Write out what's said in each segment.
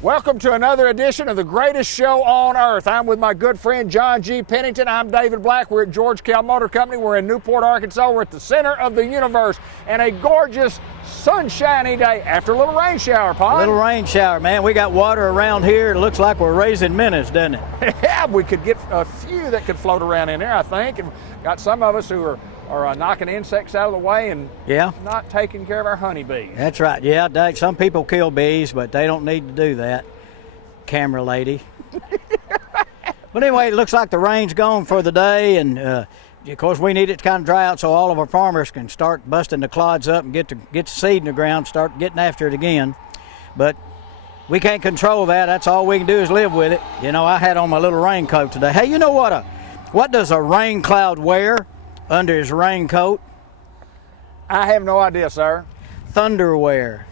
Welcome to another edition of the greatest show on earth. I'm with my good friend John G. Pennington. I'm David Black. We're at George Kell Motor Company. We're in Newport, Arkansas. We're at the center of the universe and a gorgeous, sunshiny day after a little rain shower, Pond. A little rain shower, man. We got water around here. It looks like we're raising minnows, doesn't it? Yeah, we could get a few that could float around in there, I think. And got some of us who are knocking insects out of the way and not taking care of our honeybees. That's right. Yeah, Dave, some people kill bees, but they don't need to do that, camera lady. But anyway, it looks like the rain's gone for the day, and of course we need it to kind of dry out so all of our farmers can start busting the clods up and get the seed in the ground, start getting after it again. But we can't control that. That's all we can do is live with it. You know, I had on my little raincoat today. Hey, you know what does a rain cloud wear under his raincoat? I have no idea, sir. Thunderwear.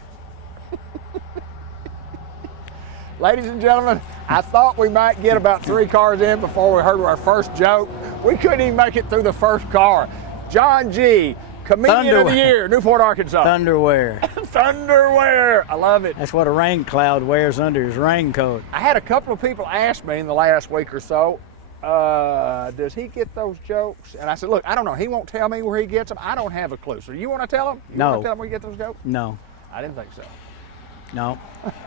Ladies and gentlemen, I thought we might get about 3 cars in before we heard our first joke. We couldn't even make it through the first car. John G., Comedian of the Year, Newport, Arkansas. Thunderwear. Thunderwear. I love it. That's what a rain cloud wears under his raincoat. I had a couple of people ask me in the last week or so, does he get those jokes? And I said, look, I don't know. He won't tell me where he gets them. I don't have a clue. So you want to tell him? You want to tell him where you get those jokes? No. I didn't think so. No.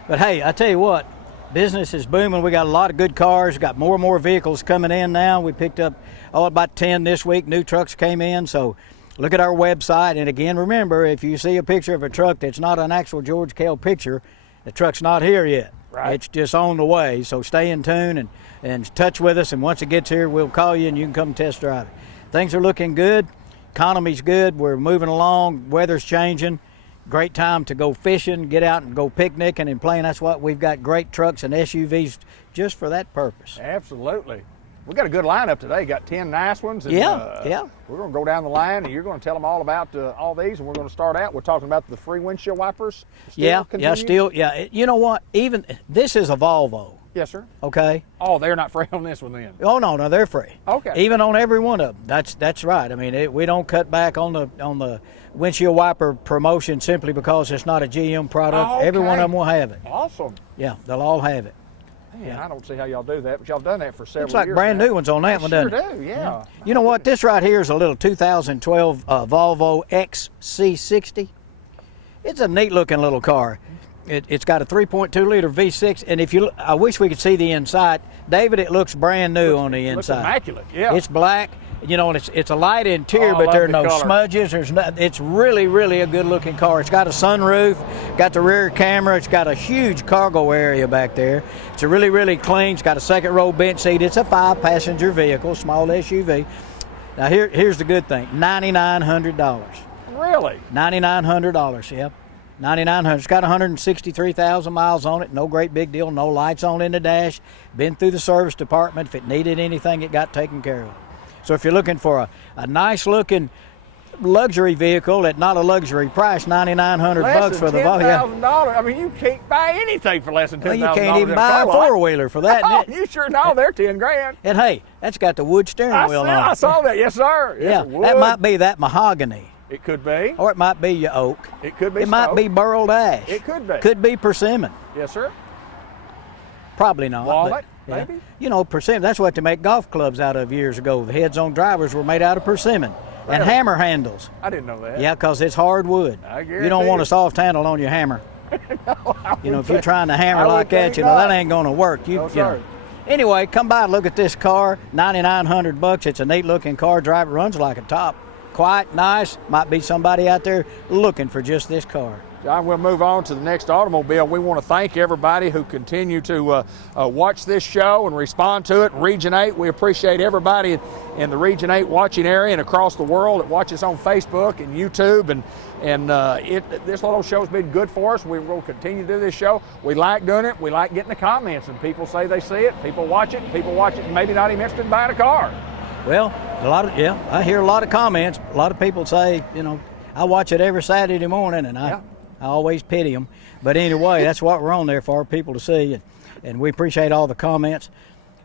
But hey, I tell you what, business is booming. We got a lot of good cars. Got more and more vehicles coming in now. We picked up about 10 this week. New trucks came in. So look at our website. And again, remember, if you see a picture of a truck that's not an actual George Kell picture, the truck's not here yet. Right. It's just on the way. So stay in tune and touch with us. And once it gets here, we'll call you and you can come test drive it. Things are looking good. Economy's good. We're moving along. Weather's changing. Great time to go fishing, get out and go picnicking and playing. That's what we've got, great trucks and SUVs just for that purpose. Absolutely. We got a good lineup today. Got 10 nice ones. And, yeah. We're going to go down the line, and you're going to tell them all about all these. And we're going to start out. We're talking about the free windshield wipers. Yeah. You know what? Even this is a Volvo. Yes, sir. Okay. Oh, they're not free on this one then. Oh no, they're free. Okay. Even on every one of them. That's right. I mean, we don't cut back on the windshield wiper promotion simply because it's not a GM product. Oh, okay. Every one of them will have it. Awesome. Yeah, they'll all have it. Man, yeah. I don't see how y'all do that, but y'all done that for several years. Looks like brand new ones on that one, doesn't it? Sure do, yeah. You know what? This right here is a little 2012 Volvo XC60. It's a neat looking little car. It's got a 3.2 liter V6, and I wish we could see the inside. David, it looks brand new on the inside. Looks immaculate, yeah. It's black, you know, and it's a light interior, but there are no smudges. It's really, really a good looking car. It's got a sunroof, got the rear camera, it's got a huge cargo area back there. It's a really, really clean. It's got a second row bench seat. It's a 5-passenger vehicle, small SUV. Now here's the good thing: $9,900. Really? $9,900. Yep. 9,900. It's got 163,000 miles on it. No great big deal. No lights on in the dash. Been through the service department. If it needed anything, it got taken care of. So if you're looking for a nice looking luxury vehicle at not a luxury price, $9,900 for the Volvo. $10,000. I mean, you can't buy anything for less than $10,000. Well, you can't even buy a four-wheeler for that. Oh, you sure know they're $10,000. And hey, that's got the wood steering wheel on it. I saw that. Yes, sir. Yeah, yes, that might be that mahogany. It could be. Or it might be your oak. It could be. It might be burled ash. It could be. Could be persimmon. Yes, sir. Probably not. Walnut, but, maybe? You know, persimmon, that's what they make golf clubs out of years ago. The heads on drivers were made out of persimmon. Really? And hammer handles. I didn't know that. Yeah, because it's hardwood. I guarantee you don't want a soft handle on your hammer. No, you know, if you're trying to hammer like that, you know, that ain't going to work. You know. Anyway, come by and look at this car. $9,900. It's a neat looking car. Drive it, runs like a top. Quiet, nice. Might be somebody out there looking for just this car. John, we'll move on to the next automobile. We want to thank everybody who continue to watch this show and respond to it. Region 8, we appreciate everybody in the Region 8 watching area and across the world that watches on Facebook and YouTube. And this little show's been good for us. We will continue to do this show. We like doing it. We like getting the comments, and people say they see it. People watch it, and maybe not even interested in buying a car. Well, I hear a lot of comments. A lot of people say, you know, I watch it every Saturday morning, and I always pity them. But anyway, that's what we're on there for, people to see, and we appreciate all the comments.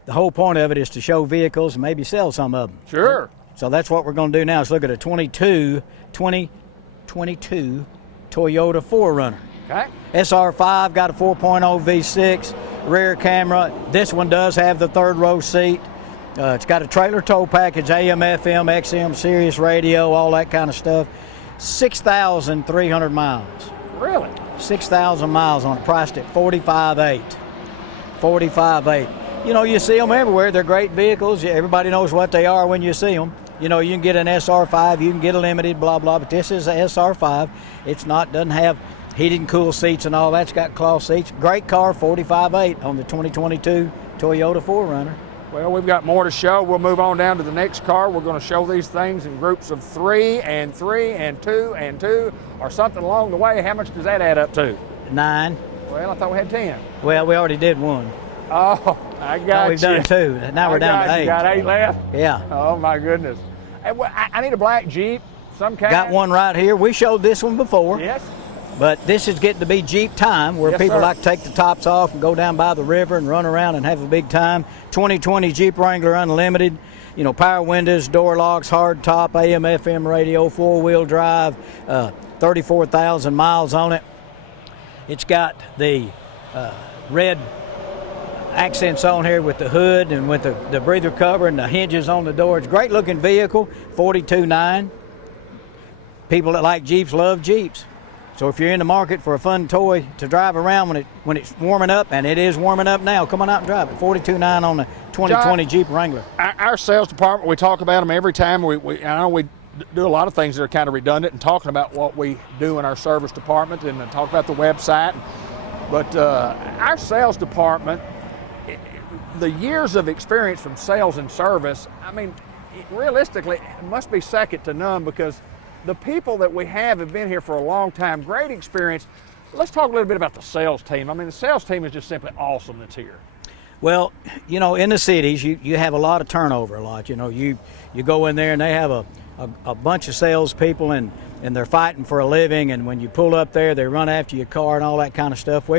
The whole point of it is to show vehicles and maybe sell some of them. Sure. So that's what we're going to do now, is look at a 2022 Toyota 4Runner. Okay. SR5 got a 4.0 V6 rear camera. This one does have the third row seat. It's got a trailer tow package, AM, FM, XM, Sirius radio, all that kind of stuff. 6,300 miles. Really? 6,000 miles on it, priced at $45,800. $45,800. You know, you see them everywhere. They're great vehicles. Everybody knows what they are when you see them. You know, you can get an SR5, you can get a limited, blah, blah, but this is a SR5. It's not, doesn't have heated and cool seats and all that. It's got cloth seats. Great car, $45,800 on the 2022 Toyota 4Runner. Well, we've got more to show. We'll move on down to the next car. We're going to show these things in groups of 3 and 3 and 2 and 2 or something along the way. How much does that add up to? 9. Well, I thought we had 10. Well, we already did 1. Oh, I got no, we've you. done 2. Now we're down to 8. You got 8 left? Yeah. Oh, my goodness. Hey, well, I need a black Jeep, some kind. Got one right here. We showed this one before. Yes. But this is getting to be Jeep time, where Yes, people sir. like to take the tops off and go down by the river and run around and have a big time. 2020 Jeep Wrangler Unlimited. You know, power windows, door locks, hard top, AM, FM radio, 4-wheel drive, 34,000 miles on it. It's got the red accents on here with the hood and with the breather cover and the hinges on the door. It's a great looking vehicle, $42,900. People that like Jeeps love Jeeps. So if you're in the market for a fun toy to drive around when it's warming up, and it is warming up now, come on out and drive it. $42,900 on the 2020 John, Jeep Wrangler. Our sales department, we talk about them every time. I know we do a lot of things that are kind of redundant and talking about what we do in our service department and talk about the website. But our sales department, the years of experience from sales and service, I mean, realistically, it must be second to none, because the people that we have been here for a long time, great experience. Let's talk a little bit about the sales team. I mean, the sales team is just simply awesome that's here. Well, you know, in the cities, you have a lot of turnover, You know, you go in there and they have a bunch of salespeople and they're fighting for a living, and when you pull up there, they run after your car and all that kind of stuff.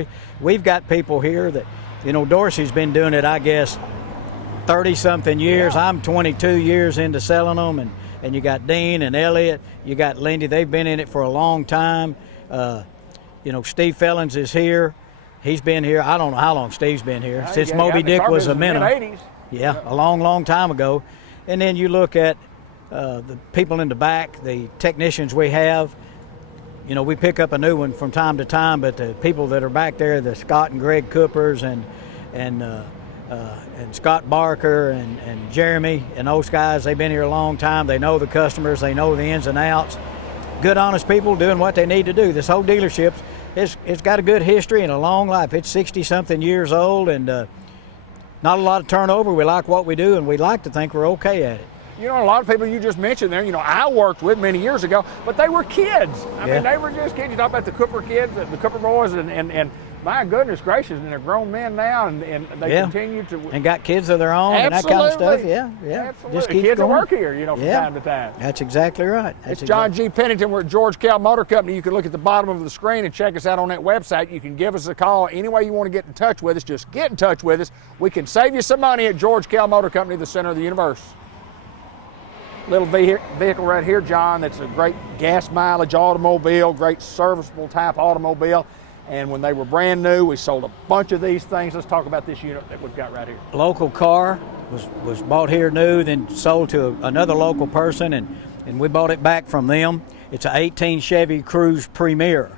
We've got people here that, you know, Dorsey's been doing it, I guess, 30-something years. Yeah. I'm 22 years into selling them, and you got Dean and Elliot, you got Lindy. They've been in it for a long time. You know, Steve Fellins is here. He's been here, I don't know how long Steve's been here, since Moby Dick was a minnow. Mid-80s. Yeah, a long, long time ago. And then you look at the people in the back, the technicians we have. You know, we pick up a new one from time to time, but the people that are back there, the Scott and Greg Coopers and Scott Barker and Jeremy and those guys, they've been here a long time. They know the customers, they know the ins and outs. Good, honest people doing what they need to do. This whole dealership, it's got a good history and a long life. It's 60-something years old, and not a lot of turnover. We like what we do, and we like to think we're okay at it. You know, a lot of people you just mentioned there, you know, I worked with many years ago, but they were kids. I mean, they were just kids. You talk about the Cooper kids, the Cooper boys, and my goodness gracious, and they're grown men now, and they continue to. And got kids of their own. Absolutely. And that kind of stuff. Yeah. Absolutely. Just keep kids going. that work here, you know, from time to time. That's exactly right. It's John G. Pennington. We're at George Kell Motor Company. You can look at the bottom of the screen and check us out on that website. You can give us a call any way you want to get in touch with us. Just get in touch with us. We can save you some money at George Kell Motor Company, the center of the universe. Little vehicle right here, John, that's a great gas mileage automobile, great serviceable type automobile. And when they were brand new, we sold a bunch of these things. Let's talk about this unit that we've got right here. Local car was bought here new, then sold to another local person, and we bought it back from them. It's an 18 Chevy Cruze Premier.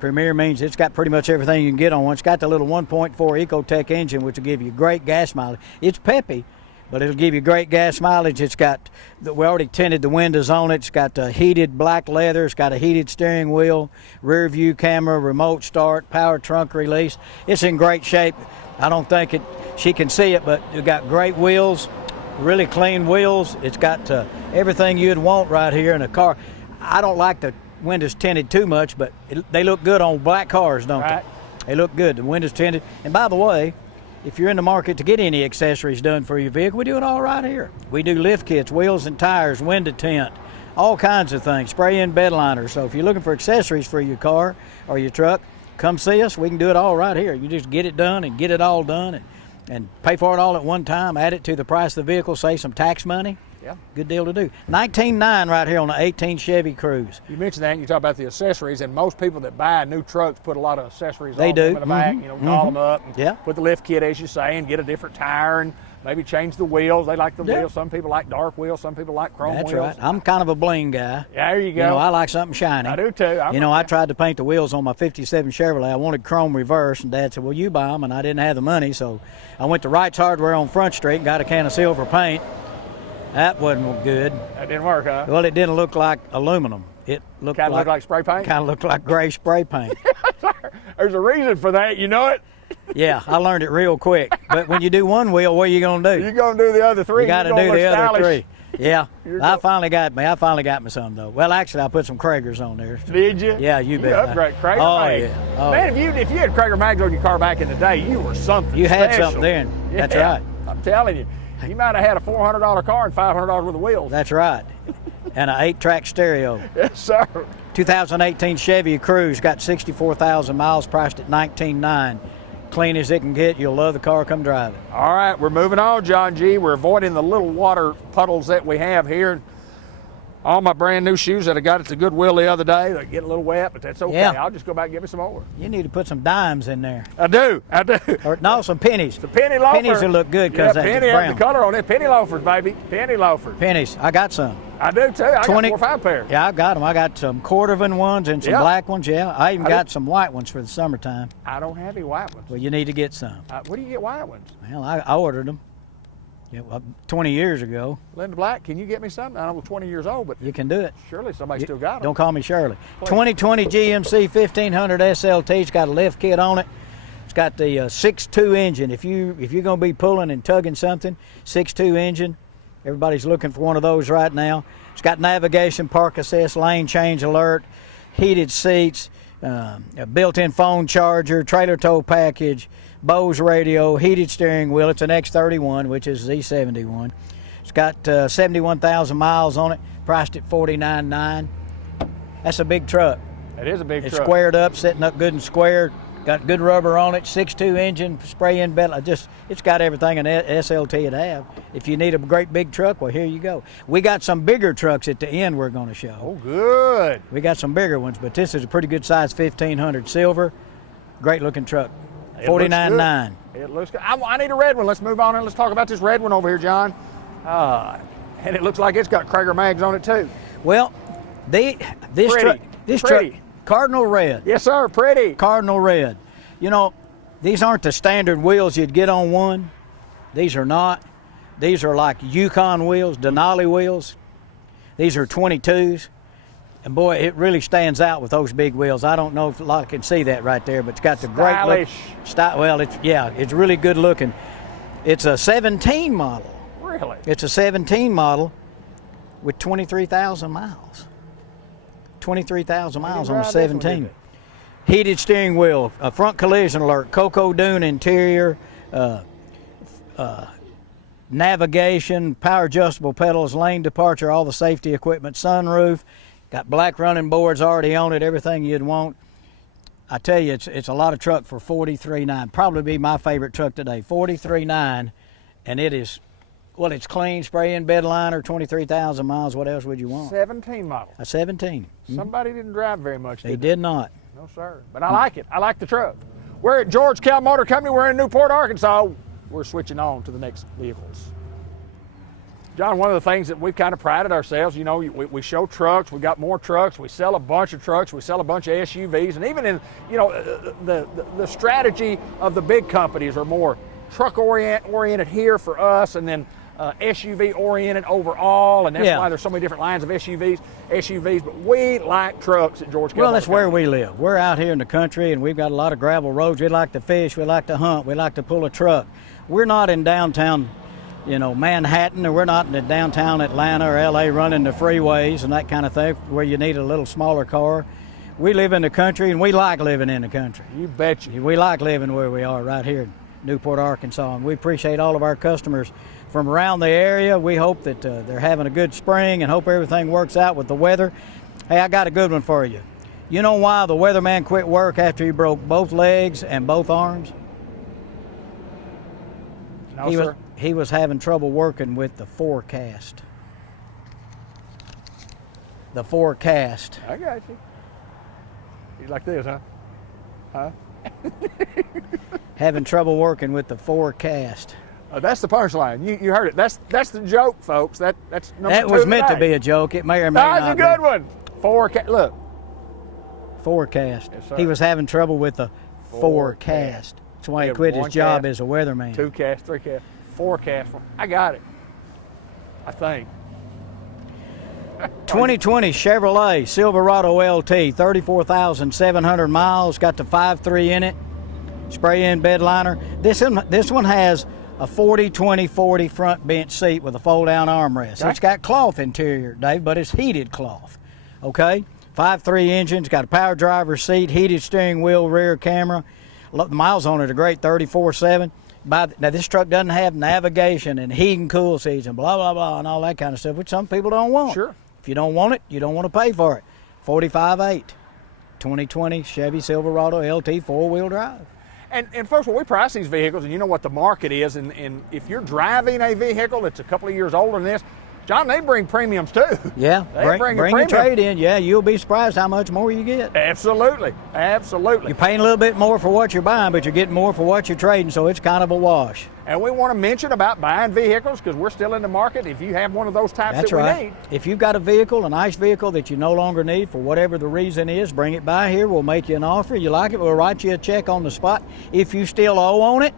Premier means it's got pretty much everything you can get on one. It's got the little 1.4 Ecotec engine, which will give you great gas mileage. It's peppy, but it'll give you great gas mileage. It's got, we already tinted the windows on it. It's got heated black leather. It's got a heated steering wheel, rear view camera, remote start, power trunk release. It's in great shape. I don't think she can see it, but it's got great wheels, really clean wheels. It's got everything you'd want right here in a car. I don't like the windows tinted too much, but they look good on black cars, don't they? They look good, the windows tinted. And by the way, if you're in the market to get any accessories done for your vehicle, we do it all right here. We do lift kits, wheels and tires, window tint, all kinds of things, spray-in bed liners. So if you're looking for accessories for your car or your truck, come see us. We can do it all right here. You just get it done and get it all done and pay for it all at one time, add it to the price of the vehicle, save some tax money. Yeah. Good deal to do. 19.9 right here on the 18 Chevy Cruze. You mentioned that, and you talk about the accessories, and most people that buy new trucks put a lot of accessories They on do. them in the back, doll them up, and Yeah. put the lift kit, as you say, and get a different tire, and maybe change the wheels. They like the Yeah. wheels. Some people like dark wheels. Some people like chrome That's wheels. right. I'm kind of a bling guy. Yeah, there you go. You know, I like something shiny. I do too. I tried to paint the wheels on my 57 Chevrolet. I wanted chrome reverse, and Dad said, well, you buy them, and I didn't have the money, so I went to Wright's Hardware on Front Street and got a can of silver paint. That wasn't good. That didn't work, huh? Well, it didn't look like aluminum. It looked Kind of looked like spray paint? Kind of looked like gray spray paint. There's a reason for that. You know it? Yeah, I learned it real quick. But when you do one wheel, what are you going to do? You're going to do the other three. You got to do the other three. Yeah, I finally got me some, though. Well, actually, I put some Kragers on there. Did you? Yeah, you bet. You upgrade Krager mags. Yeah. Oh, Man, if you had Krager mags on your car back in the day, you were something You had special. something then. Yeah, That's right. I'm telling you. You might have had a $400 car and $500 worth of wheels. That's right. And an 8-track stereo. Yes, sir. 2018 Chevy Cruze, got 64,000 miles, priced at $19,900. Clean as it can get. You'll love the car. Come drive it. All right, we're moving on, John G. We're avoiding the little water puddles that we have here. All my brand new shoes that I got at the Goodwill the other day, they get a little wet, but that's okay. Yeah. I'll just go back and get me some more. You need to put some dimes in there. I do. Or no, some pennies. The penny loafer. Pennies will look good because that's penny brown. has the color on it. Penny loafers, baby. Penny loafers. Pennies. I got some. I do too. I 20 got 4 or 5 pair. Yeah, I got them. I got some Cordovan ones and some Yeah. black ones. Yeah, I even I got do. some white ones for the summertime. I don't have any white ones. Well, you need to get some. Where do you get white ones? Well, I ordered them. Yeah, 20 years ago. Linda Black, can you get me something? I know I'm 20 years old, but You can do it. surely somebody still got them. Don't call me Shirley. Please. 2020 GMC 1500 SLT. It's got a lift kit on it. It's got the 6.2 engine. If you're going to be pulling and tugging something, 6.2 engine. Everybody's looking for one of those right now. It's got navigation, park assist, lane change alert, heated seats, a built-in phone charger, trailer tow package, Bose radio, heated steering wheel. It's an X31, which is Z71. It's got 71,000 miles on it, priced at $49,900. That's a big truck. It is a big It's truck. squared up, sitting up good and square. Got good rubber on it, 6.2 engine, spray-in bed. It's got everything an SLT would have. If you need a great big truck, well, here you go. We got some bigger trucks at the end we're going to show. Oh, good. We got some bigger ones, but this is a pretty good size 1500 silver. Great looking truck. $49,900. It looks good. I need a red one. Let's move on and let's talk about this red one over here, John. And it looks like it's got Krager mags on it too. Well, this truck, Pretty. Cardinal red. Yes, sir. Pretty. Cardinal red. You know, these aren't the standard wheels you'd get on one. These are not. These are like Yukon wheels, Denali wheels. These are 22s. And boy, it really stands out with those big wheels. I don't know if a lot can see that right there, but it's got the great look. Stylish. Well, it's really good looking. It's a 17 model. Really? It's a 17 model with 23,000 miles. 23,000 miles on a 17. Heated steering wheel, a front collision alert, Cocoa Dune interior, navigation, power adjustable pedals, lane departure, all the safety equipment, sunroof, got black running boards already on it, everything you'd want. I tell you, it's a lot of truck for $43,900. Probably be my favorite truck today, $43,900, and it is. Well, it's clean, spray-in bed liner, 23,000 miles. What else would you want? 17 model. A 17. Somebody didn't drive very much. They did not. No, sir. But I like it. I like the truck. We're at George Kell Motor Company. We're in Newport, Arkansas. We're switching on to the next vehicles. John, one of the things that we've kind of prided ourselves, we show trucks, we got more trucks, we sell a bunch of trucks, we sell a bunch of SUVs, and even in, the strategy of the big companies are more truck oriented here for us, and then SUV oriented overall, and that's why there's so many different lines of SUVs, but we like trucks at George Kell. Well, that's where we live. We're out here in the country, and we've got a lot of gravel roads. We like to fish, we like to hunt, we like to pull a truck. We're not in downtown, Manhattan, or we're not in the downtown Atlanta or LA running the freeways and that kind of thing where you need a little smaller car. We live in the country, and we like living in the country. You bet you. We like living where we are right here in Newport, Arkansas, and we appreciate all of our customers from around the area. We hope that they're having a good spring and hope everything works out with the weather. Hey, I got a good one for you. You know why the weatherman quit work after he broke both legs and both arms? No, sir. He was having trouble working with the forecast. the forecast. I got you. You like this, huh? Huh? Having trouble working with the forecast. That's the punchline. You heard it. That's the joke, folks. That's number That 2 was meant to today. be a joke. It may or may not That's a good be. one. Forecast. Look. Forecast. Yes, sir. He was having trouble with the forecast. That's why he Yeah, quit his one job cast, as a weatherman. 2 cast, 3 cast, 4 cast. I got it. I think. 2020 Chevrolet Silverado LT, 34,700 miles, got the 5.3 in it, spray-in bed liner. This one has a 40-20-40 front bench seat with a fold-down armrest. Okay. It's got cloth interior, Dave, but it's heated cloth. Okay, 5.3 engines, got a power driver's seat, heated steering wheel, rear camera. The miles on it are great, 34,700. Now, this truck doesn't have navigation and heat and cool seats and blah, blah, blah, and all that kind of stuff, which some people don't want. Sure. If you don't want it, you don't want to pay for it. 45.8, 2020 Chevy Silverado LT four-wheel drive. And folks, when we price these vehicles, and you know what the market is, and if you're driving a vehicle that's a couple of years older than this, John, they bring premiums too. Yeah, They bring a your premium. trade in. Yeah, you'll be surprised how much more you get. Absolutely. Absolutely. You're paying a little bit more for what you're buying, but you're getting more for what you're trading, so it's kind of a wash. And we want to mention about buying vehicles because we're still in the market. If you have one of those types That's that we right. need, If you've got a vehicle, a nice vehicle that you no longer need for whatever the reason is, bring it by here. We'll make you an offer. You like it, we'll write you a check on the spot. If you still owe on it,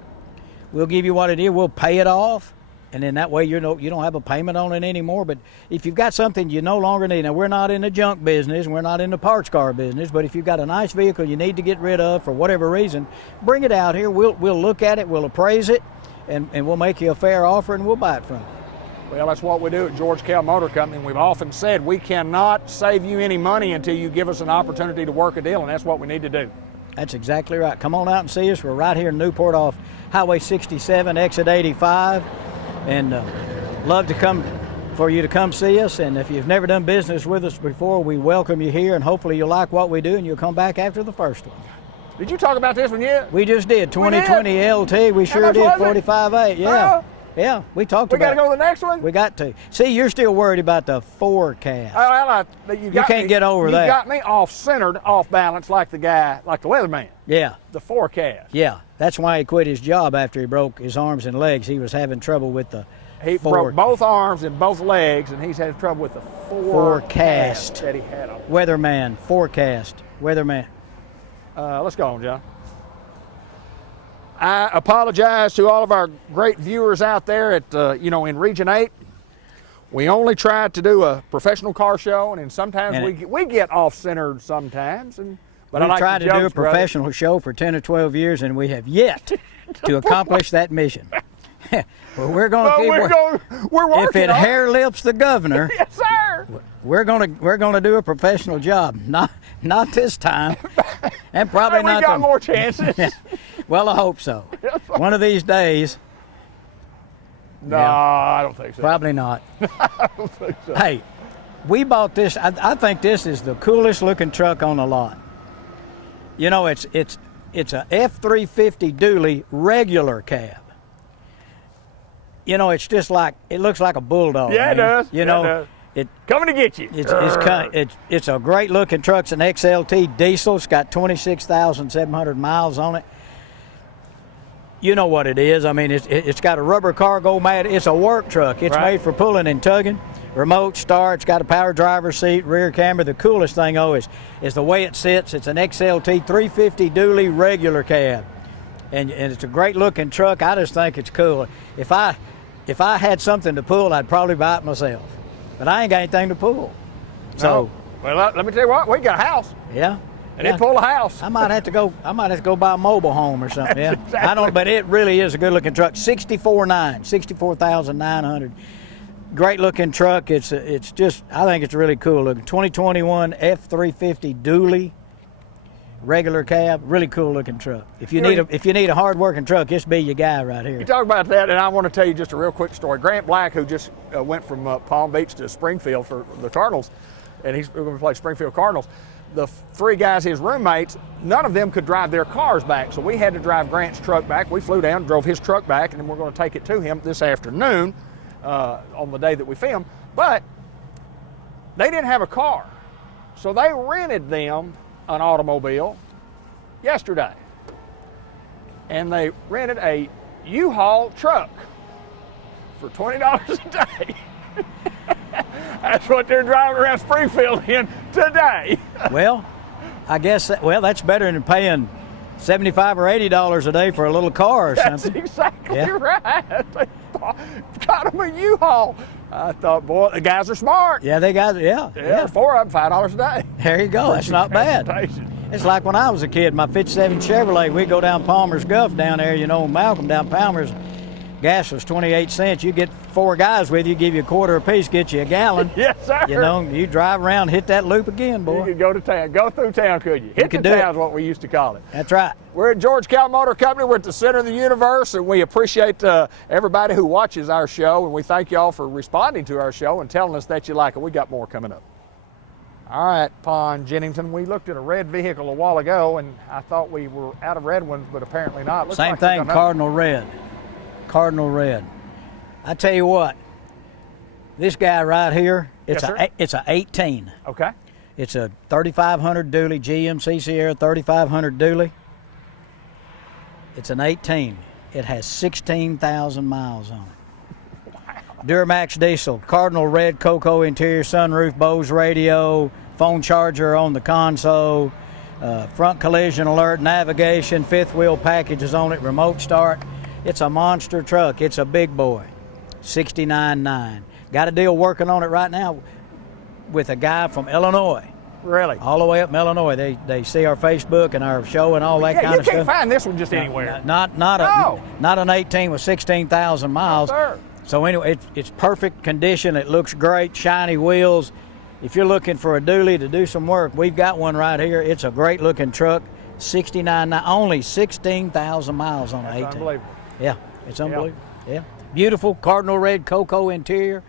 we'll give you what it is. We'll pay it off. And then that way you don't have a payment on it anymore. But if you've got something you no longer need, now we're not in the junk business, and we're not in the parts car business, but if you've got a nice vehicle you need to get rid of for whatever reason, bring it out here. We'll look at it, we'll appraise it, and we'll make you a fair offer, and we'll buy it from you. well, that's what we do at George Kell Motor Company. We've often said we cannot save you any money until you give us an opportunity to work a deal, and that's what we need to do. That's exactly right. Come on out and see us. We're right here in Newport off Highway 67, exit 85. And love to come for you to come see us. And if you've never done business with us before, we welcome you here, and hopefully you'll like what we do and you'll come back after the first one. Did you talk about this one yet? We just did 2020 LT. We sure much did. was it? 45.8. Yeah. Oh. Yeah, we talked We about got to go to the next one? We got to. See, you're still worried about the forecast. You can't get over that. You got me off-centered, off-balance like the guy, like the weatherman. Yeah. The forecast. Yeah. That's why he quit his job after he broke his arms and legs. He was having trouble with the He broke both arms and both legs, and he's had trouble with the forecast that he had on. Weatherman, forecast, weatherman. Let's go on, John. I apologize to all of our great viewers out there at, in Region 8. We only try to do a professional car show, and then sometimes we get off-centered sometimes. But I We've like tried the to do a jokes, brother. professional show for 10 or 12 years, and we have yet to accomplish that mission. Well, we're going to keep we're working If it on hair lips the governor, Yes, sir. we're gonna do a professional job. Not this time, and probably We not. got more chances. Well, I hope so. One of these days. No, Yeah. I don't think so. Probably not. I don't think so. Hey, we bought this. I think this is the coolest looking truck on the lot. You know, it's a F-350 dually regular cab. You know, it's just like, it looks like a bulldog. Yeah, it man. does. You Yeah, know, it does. it Coming to get you. it's a great looking truck. It's an XLT diesel. It's got 26,700 miles on it. You know what it is. I mean, it's got a rubber cargo mat. It's a work truck. It's Right. made for pulling and tugging. Remote start. It's got a power driver's seat, rear camera. The coolest thing, is the way it sits. It's an XLT 350 dually regular cab, and it's a great looking truck. I just think it's cool. If I had something to pull, I'd probably buy it myself. But I ain't got anything to pull. So, Well, let me tell you what. We got a house, yeah. and it pulled a house. I might have to go buy a mobile home or something. Yeah. Exactly. I don't, but it really is a good looking truck. 64,900. Great looking truck. It's just, I think it's really cool looking. 2021 F350 dually regular cab. Really cool looking truck. If you need a hard working truck, this be your guy right here. You talk about that, and I want to tell you just a real quick story. Grant Black, who just went from Palm Beach to Springfield for the Cardinals, and he's going to play Springfield Cardinals. The three guys, his roommates, none of them could drive their cars back, so we had to drive Grant's truck back. We flew down, drove his truck back, and then we're going to take it to him this afternoon on the day that we film. But they didn't have a car. So they rented them an automobile yesterday. And they rented a U-Haul truck for $20 a day. That's what they're driving around Springfield in today. Well, I guess that's better than paying $75 or $80 a day for a little car or something. That's exactly right. They got them a U-Haul. I thought, boy, the guys are smart. Yeah, yeah. 4 of them, $5 a day. There you go. That's not bad. It's like when I was a kid, my 57 Chevrolet, we'd go down Palmer's Gulf down there, Malcolm down Palmer's. Gas was 28 cents. You get 4 guys with you, give you a quarter apiece, get you a gallon. Yes, sir. You drive around, hit that loop again, boy. You could go to town, go through town, could you? Hit the town's what we used to call it. That's right. We're at George Kell Motor Company. We're at the center of the universe, and we appreciate everybody who watches our show, and we thank you all for responding to our show and telling us that you like it. We got more coming up. All right, Pon Jennington, we looked at a red vehicle a while ago, and I thought we were out of red ones, but apparently not. Same like thing, Cardinal red. Cardinal red. I tell you what, this guy right here, it's a 18. Okay. It's a 3500 dually, GMC Sierra 3500 dually. It's an 18. It has 16,000 miles on it. Wow. Duramax diesel, Cardinal red cocoa interior, sunroof, Bose radio, phone charger on the console, front collision alert, navigation, 5th wheel packages on it, remote start. It's a monster truck. It's a big boy. $69,900. Got a deal working on it right now with a guy from Illinois. Really? All the way up in Illinois. They see our Facebook and our show and all that kind of stuff. You can't find this one just anywhere. Not an 18 with 16,000 miles. Yes, sir. So anyway, it's perfect condition. It looks great, shiny wheels. If you're looking for a dually to do some work, we've got one right here. It's a great looking truck. $69,900, only 16,000 miles on an 18. Unbelievable. Yeah, it's unbelievable. Yeah. Beautiful Cardinal red cocoa interior.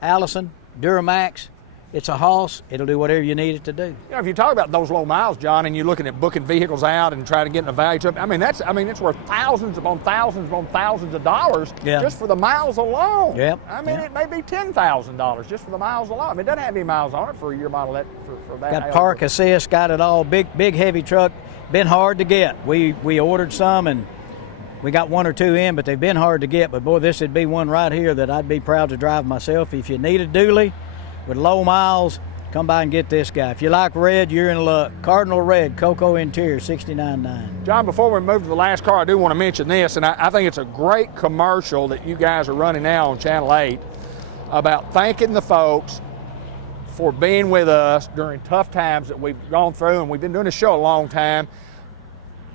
Allison, Duramax. It's a Hoss. It'll do whatever you need it to do. If you talk about those low miles, John, and you're looking at booking vehicles out and trying to get a value to them, it's worth thousands upon thousands upon thousands of dollars just for the miles alone. Yep. It may be $10,000 just for the miles alone. It doesn't have any miles on it for a year model for that. Got park assist, got it all. Big heavy truck. Been hard to get. We ordered some and we got 1 or 2 in, but they've been hard to get. But boy, this would be one right here that I'd be proud to drive myself. If you need a dually with low miles, come by and get this guy. If you like red, you're in luck. Cardinal red, cocoa interior, $69,900. John, before we move to the last car, I do want to mention this, and I think it's a great commercial that you guys are running now on Channel 8 about thanking the folks for being with us during tough times that we've gone through, and we've been doing this show a long time.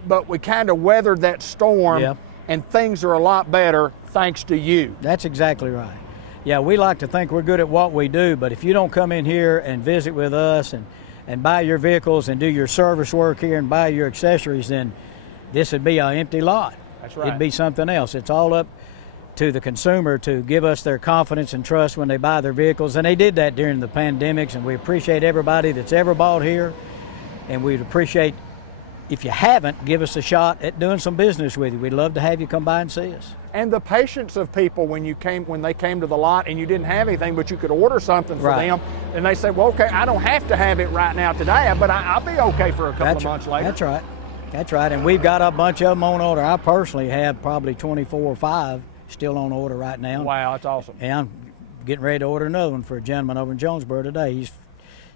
But we kind of weathered that storm, and things are a lot better thanks to you. That's exactly right. Yeah, we like to think we're good at what we do, but if you don't come in here and visit with us and buy your vehicles and do your service work here and buy your accessories, then this would be an empty lot. That's right. It'd be something else. It's all up to the consumer to give us their confidence and trust when they buy their vehicles, and they did that during the pandemics, and we appreciate everybody that's ever bought here, and we'd appreciate, if you haven't, give us a shot at doing some business with you. We'd love to have you come by and see us. And the patience of people when they came to the lot and you didn't have anything, but you could order something for them, and they said, well, okay, I don't have to have it right now today, but I'll be okay for a couple of months later. That's right. That's right. And we've got a bunch of them on order. I personally have probably 24 or 5 still on order right now. Wow, that's awesome. And I'm getting ready to order another one for a gentleman over in Jonesboro today. He's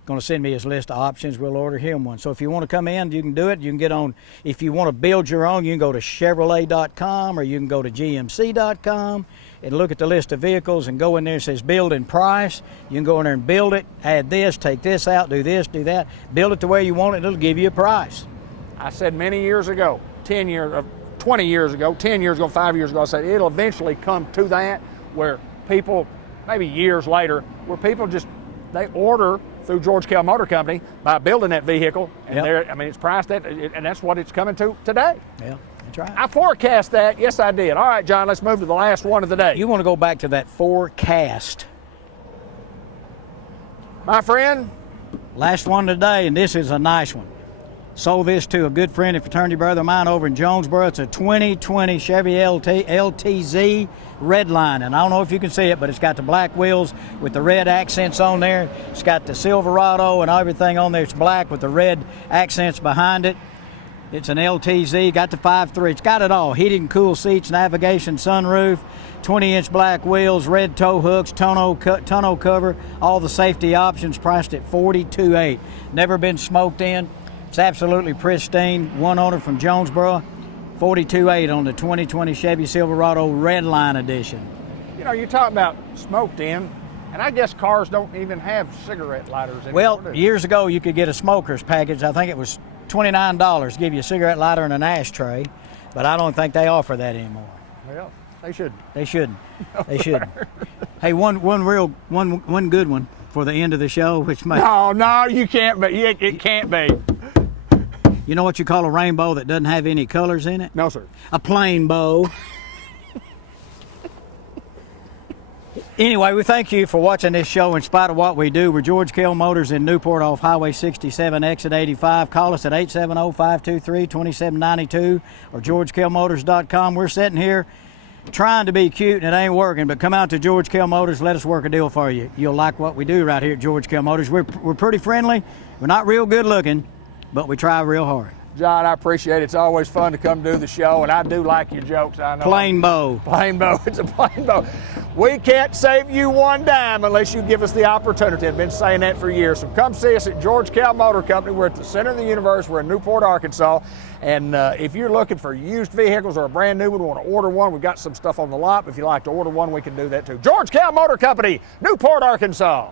going to send me his list of options. We'll order him one. So if you want to come in, you can do it. You can get on, if you want to build your own, you can go to Chevrolet.com or you can go to GMC.com and look at the list of vehicles and go in there. It says build and price. You can go in there and build it, add this, take this out, do this, do that. Build it the way you want it, and it'll give you a price. I said many years ago, 20 years ago, 10 years ago, 5 years ago, I said it'll eventually come to that where people, maybe years later, where people just, they order through George Kell Motor Company by building that vehicle, and it's priced that, and that's what it's coming to today. Yeah, that's right. I forecast that. Yes, I did. All right, John, let's move to the last one of the day. You want to go back to that forecast. My friend. Last one today, and this is a nice one. Sold this to a good friend and fraternity brother of mine over in Jonesboro. It's a 2020 Chevy LTZ Redline, and I don't know if you can see it, but it's got the black wheels with the red accents on there. It's got the Silverado and everything on there. It's black with the red accents behind it. It's an LTZ, got the 5.3. It's got it all. Heated and cool seats, navigation, sunroof, 20-inch black wheels, red tow hooks, tonneau cover, all the safety options, priced at $42,800. Never been smoked in. It's absolutely pristine. One owner from Jonesboro, $42,800 on the 2020 Chevy Silverado Redline Edition. You know, you talk about smoked in, and I guess cars don't even have cigarette lighters anymore. Well, years ago you could get a smoker's package. I think it was $29, give you a cigarette lighter and an ashtray, but I don't think they offer that anymore. Well, they should. They shouldn't. They shouldn't. Hey, one good one for the end of the show, which may. No, you can't be. It can't be. You know what you call a rainbow that doesn't have any colors in it? No, sir. A plain bow. Anyway, we thank you for watching this show in spite of what we do. We're George Kell Motors in Newport off Highway 67, exit 85. Call us at 870-523-2792 or GeorgeKellMotors.com. We're sitting here trying to be cute and it ain't working, but come out to George Kell Motors. Let us work a deal for you. You'll like what we do right here at George Kell Motors. We're pretty friendly. We're not real good looking, but we try real hard. John, I appreciate it. It's always fun to come do the show, and I do like your jokes. I know. Plain bow. Plain bow. It's a plain bow. We can't save you one dime unless you give us the opportunity. I've been saying that for years. So come see us at George Kell Motor Company. We're at the center of the universe. We're in Newport, Arkansas. And if you're looking for used vehicles or a brand new one, want to order one, we've got some stuff on the lot. If you'd like to order one, we can do that too. George Kell Motor Company, Newport, Arkansas.